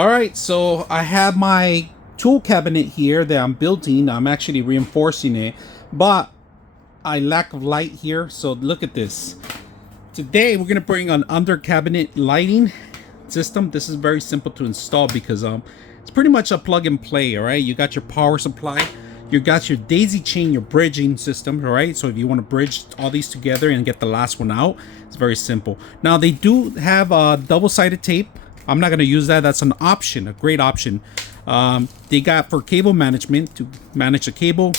All right, so I have my tool cabinet here that I'm building. I'm actually reinforcing it, but I lack of light here. So look at this. Today we're gonna bring an under cabinet lighting system. This is very simple to install because it's pretty much a plug and play. All right, you got your power supply, you got your daisy chain, your bridging system. All right, so if you want to bridge all these together and get the last one out, it's very simple. Now they do have a double-sided tape. I'm not going to use that. That's an option, a great option. They got for cable management, to manage the cable,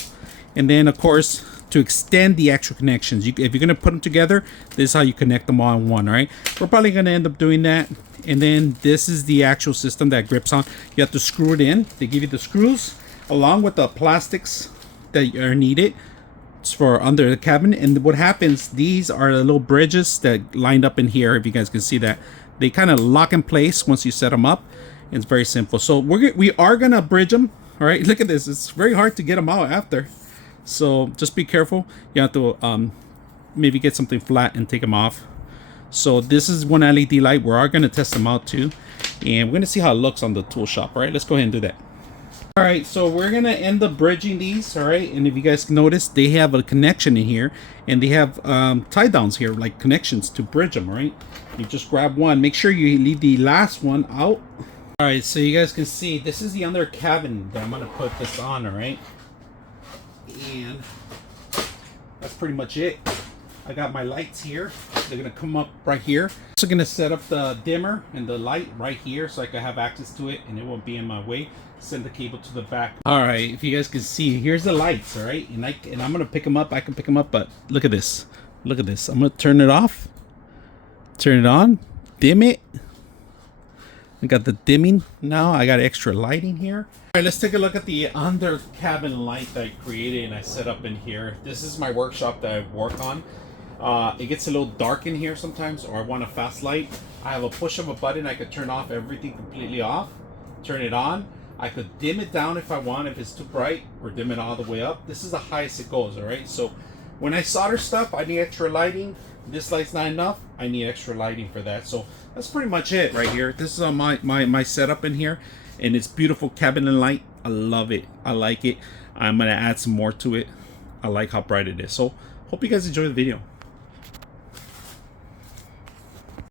and then of course to extend the extra connections. If you're going to put them together, this is how you connect them all in one. All right, we're probably going to end up doing that. And then this is the actual system that grips on. You have to screw it in. They give you the screws along with the plastics that are needed for under the cabinet. And what happens, these are the little bridges that lined up in here. If you guys can see that, they kind of lock in place once you set them up. It's very simple. So we are gonna bridge them. All right, look at this. It's very hard to get them out after, so just be careful. You have to maybe get something flat and take them off. So this is one LED light. We are gonna test them out too, and we're gonna see how it looks on the tool shop. All right, let's go ahead and do that. All right, so we're gonna end up bridging these. All right, and if you guys notice, they have a connection in here, and they have tie downs here, like connections to bridge them. Right, you just grab one. Make sure you leave the last one out. All right, so you guys can see this is the under cabin that I'm gonna put this on. All right, and that's pretty much it. I got my lights here. They're gonna come up right here. Also gonna set up the dimmer and the light right here so I can have access to it and it won't be in my way. Send the cable to the back. All right, if you guys can see, here's the lights. All right, and I'm gonna pick them up. I can pick them up, but look at this. Look at this. I'm gonna turn it off, turn it on, dim it. I got the dimming now. I got extra lighting here. All right, let's take a look at the under cabin light that I created and I set up in here. This is my workshop that I work on. It gets a little dark in here sometimes, or I want a fast light. I have a push of a button. I could turn off everything completely off, turn it on. I could dim it down if I want, if it's too bright, or dim it all the way up. This is the highest it goes. All right, so when I solder stuff, I need extra lighting. This light's not enough, I need extra lighting for that. So that's pretty much it right here. This is my setup in here, and it's beautiful cabinet light. I love it. I like it. I'm gonna add some more to it. I like how bright it is. So hope you guys enjoy the video.